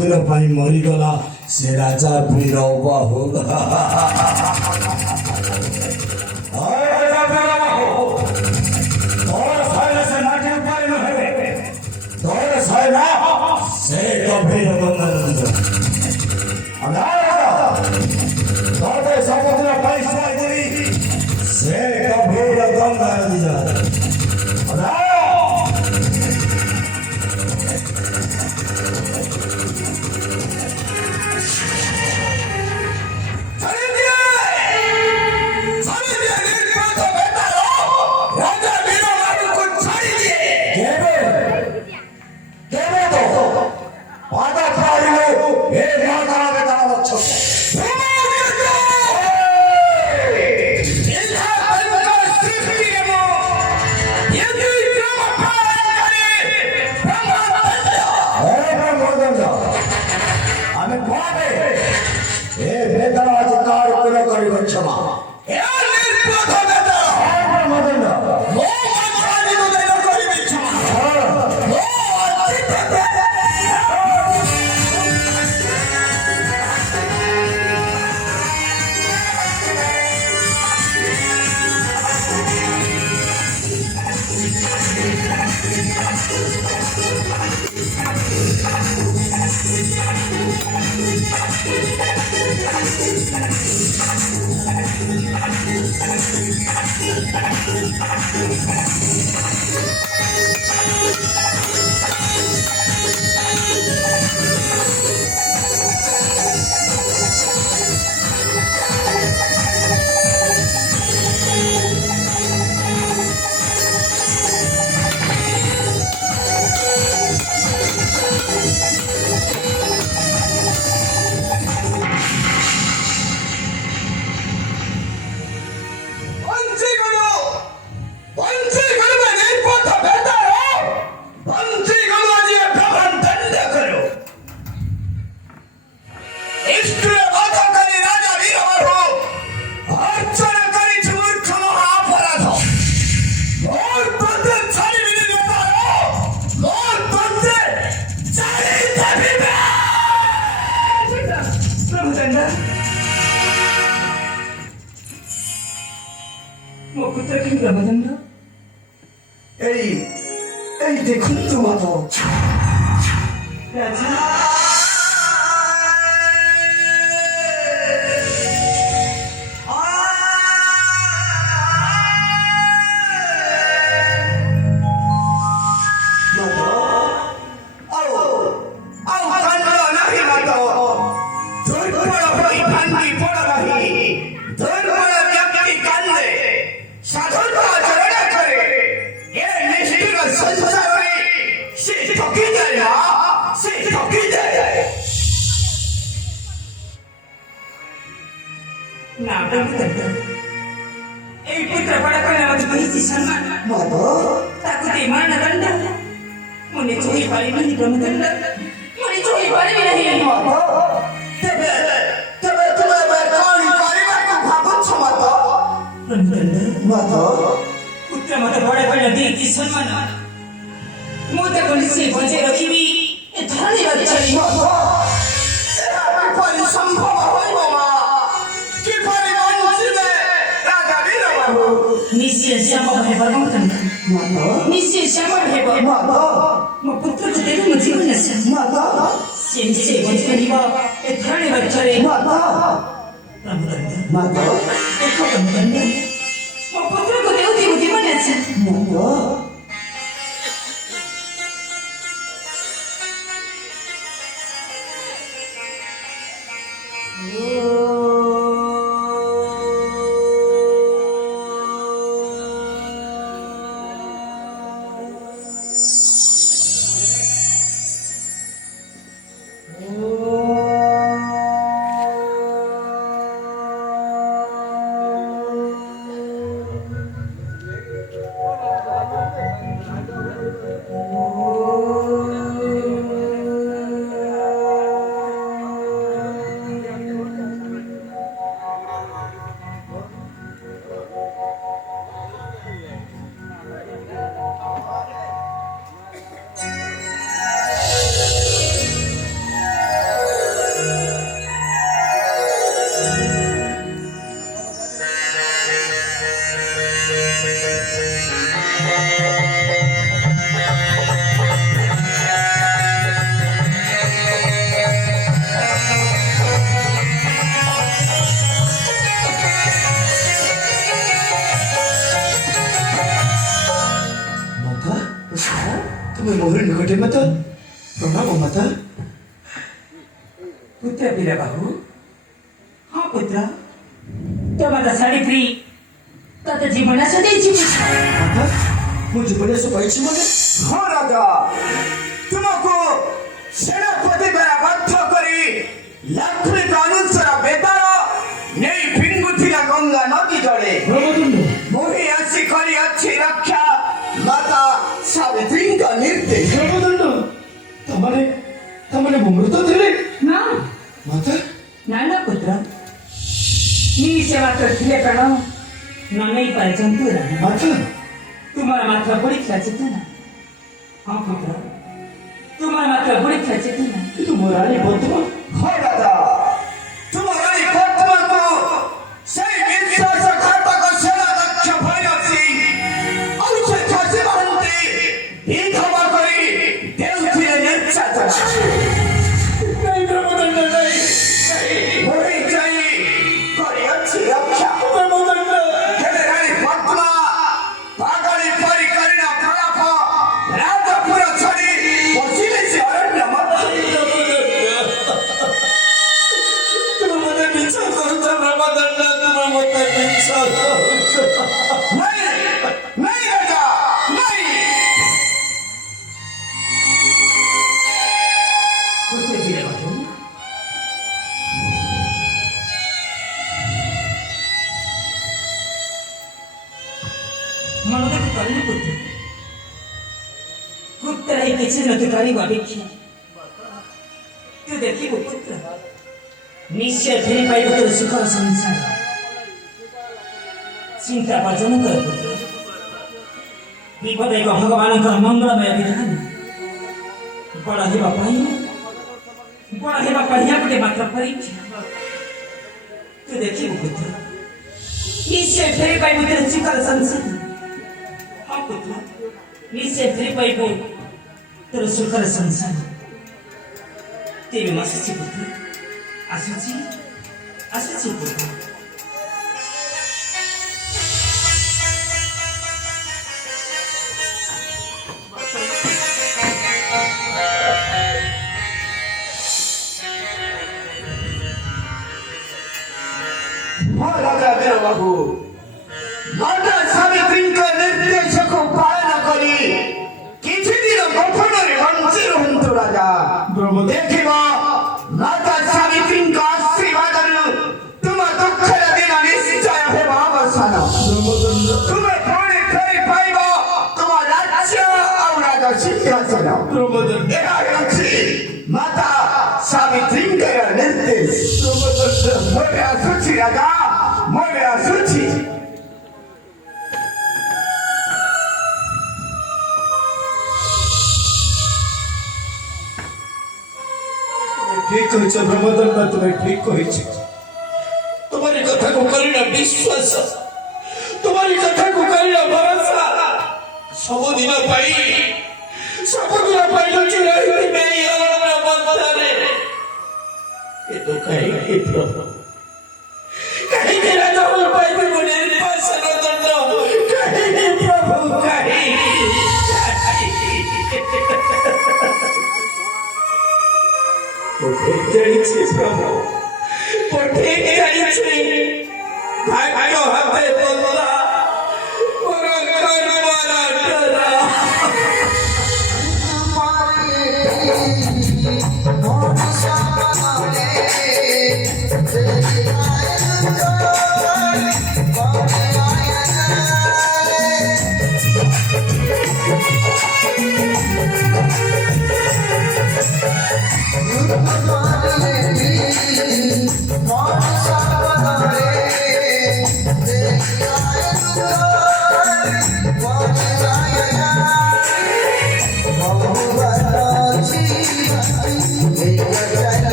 ସବୁଦିନ ପାଇଁ ମରିଗଲା ସେ ରାଜା ବୀର ବାହୁ। ସେ ଗଭୀର ଗଙ୍ଗା ସବୁଦିନ ପାଇଁ ସେ ଗଭୀର ଗଙ୍ଗା দেখুন তো মাতা এই পুত্র বড় করে আমার বহিছি সম্মান তাকে দে মান দণ্ড মনে চুই পারিবি নি ব্রহ্মদণ্ড মনে চুই পারিবি না তবে তবে তুমি এবার কোন করিବାକୁ ভাবছ মত ব্রহ্মদণ্ড মত পুত্র মতে বড় করে দিয়েছি সম্মান ମୁଁ ତାକୁ ନିଶ୍ଚୟ ବଞ୍ଚେଇ ରଖିବି ଏ ଧରଣୀ ବାଛାଇ କିପରି ସମ୍ଭବ ହୋଇବ ମା କିପରି ବଞ୍ଚିବେ ରାଜା ବୀର ବାହୁ ନିଶ୍ଚୟ ଶ୍ୟାମ ହେବ ବ୍ରହ୍ମଦଣ୍ଡ ନିଶ୍ଚୟ ଶ୍ୟାମ ହେବ ମୋ ପୁତ୍ରକୁ ଦେବି ମୋ ଜୀବନ ସେ ନିଶ୍ଚୟ ବଞ୍ଚିପାରିବ ଏ ଧରଣୀ ବାଛାଇ ବ୍ରହ୍ମଦଣ୍ଡ ଦେଖ ବ୍ରହ୍ମଦଣ୍ଡ ମୋ ପୁତ୍ରକୁ ଦେଉଥିବ ଜୀବନ ସେ पुत्र वीर बाबू हाँ पुत्र तो माझा साडी फ्री तर जीवनाचं द्यायची माता मग जीवनाचं पाहिजे म्हणे ହଁ ରାଜା ତୁମକୁ ସେନାପତି ଦ୍ୱାରା ବାଧ୍ୟ କରି ଲକ୍ଷ୍ମୀଙ୍କ ଅନୁସାର ବେତାଳ ନେଇ ଫିଙ୍ଗୁଥିଲା ଗଙ୍ଗା ନଦୀ ଜଳେ ମୋହି ଆସି କରି ଅଛି ରକ୍ଷା ମାତା ସାବିତ୍ରୀଙ୍କ ନିର୍ଦ୍ଦେଶ ଜଗଦଣ୍ଡ ତମରେ ତମରେ ମୃତ ଥିଲେ ନା ମାତା ନା ପୁତ୍ର मी सेवा करथिले प्राण न नहीं पाए जंतुरा ମାତା तुम्हारा मात्र परीक्षा चेतना हाँ पुत्र तुम्हारा मात्र परीक्षा चेतना କିନ୍ତୁ ମୋ ରାଣୀ ବର୍ତ୍ତମାନ ହଁ ରାଜା ତୁମ ରାଣୀ ପଦ୍ମକୁ ସେଇ ବିଶ୍ୱାସଘାତକ ସେନାଧ୍ୟକ୍ଷ ଭୈରବ ସିଂ ଆଉ ସେ ଝାଂସି ମହାନ୍ତି ବିଧବା କରି ଦେଉଥିଲେ ନିର୍ଯାତନା ନାଇଁ ବ୍ରହ୍ମଦଣ୍ଡ ନାଇଁ ମୋହି ଯାଇ କରିଅଛି ରକ୍ଷା ବ୍ରହ୍ମଦଣ୍ଡ ହେଲେ ରାଣୀ ପଦ୍ମା ପାଗଳି ପରି କରିନ ପ୍ରଳାପ ରାଜପୁର ଛାଡ଼ି ପଶିଲେ ସେ ଅରଣ୍ୟ ମଧ୍ୟରେ ତୁମେ ମୋତେ ମିଛ କହୁଛ ବ୍ରହ୍ମଦଣ୍ଡ ତୁମେ ମୋତେ ମିଛ କହୁଛ ନାଇଁ ନାଇଁ ରାଜା ନାଇଁ पुत्र वीर बाबू मनोदक करिनु पुत्र पुत्र ही किसी न तू करी अपेक्षा तू देखिबु पुत्र निश्चय फेरि पाइबु तोर सुखर संसार चिंता वर्जन कर पुत्र विपद एक भगवानଙ୍କର ମଙ୍ଗଳମୟ ବିଧାନ ବଡ଼ ହେବା ପାଇଁ ଗୋଟେ ମାତ୍ର ପରୀକ୍ଷା ତୁ ଦେଖିବୁ ପୁତ୍ର ନିଶ୍ଚୟ ଫେରି ପାଇବୁ ତୋର ସୁଖର ସଂସାର ହଁ ପୁତ୍ର ନିଶ୍ଚୟ ଫେରି ପାଇବୁ ତୋର ସୁଖର ସଂସାର ତେବେ ମୁଁ ଆସୁଛି ପୁତ୍ର ଆସୁଛି ପୁତ୍ର ହଁ ରାଜା ବୀର ବାବୁ ମାତା ସାବିତ୍ରୀଙ୍କ ନିର୍ଦ୍ଦେଶକୁ ପାଳନ କରି କିଛି ଦିନ ଗଠନରେ ବଞ୍ଚି ରୁହନ୍ତୁ ରାଜା ଦେଖିବ ମାତା ସାବିତ୍ରୀଙ୍କ ଆଶୀର୍ବାଦରୁ ତୁମ ଦୁଃଖର ଦିନ ନିଶ୍ଚୟ ହେବ ଅବସାନ ତୁମେ ପୁଣି ଫେରି ପାଇବ ତୁମ ରାଜ୍ୟ ଆଉ ରାଜ ସିଂହାସନ ଏହା ହେଉଛି ମାତା ସାବିତ୍ରୀଙ୍କର ନିର୍ଦ୍ଦେଶ ମୋରେ ଆସୁଛି ରାଜା ମୋରେ ଆସୁଛି ଠିକ କହିଛ ବ୍ରହ୍ମଦଣ୍ଡ ତୁମେ ଠିକ କହିଛ तुम्हारी कथा को करिना विश्वास तुम्हारी कथा को करिना भरोसा सबुदिन लुचि रही मेरी अरण्य मध्ୟରେ କିନ୍ତୁ କାହିଁକି ପ୍ରଭୁ କାହିଁକି ରାଜା ଭଲ ପାଇବି ମୁଁ ନିର୍ବାସନ ଦଣ୍ଡ କାହିଁକି ପ୍ରଭୁ କାହିଁକି ଠିକ ଜାଣିଛି ପ୍ରଭୁ ଠିକ ଜାଣିଛି ଭାଗ୍ୟ ହାତେ ବଦଲା ମୋର କର୍ମର ଡରା Oh,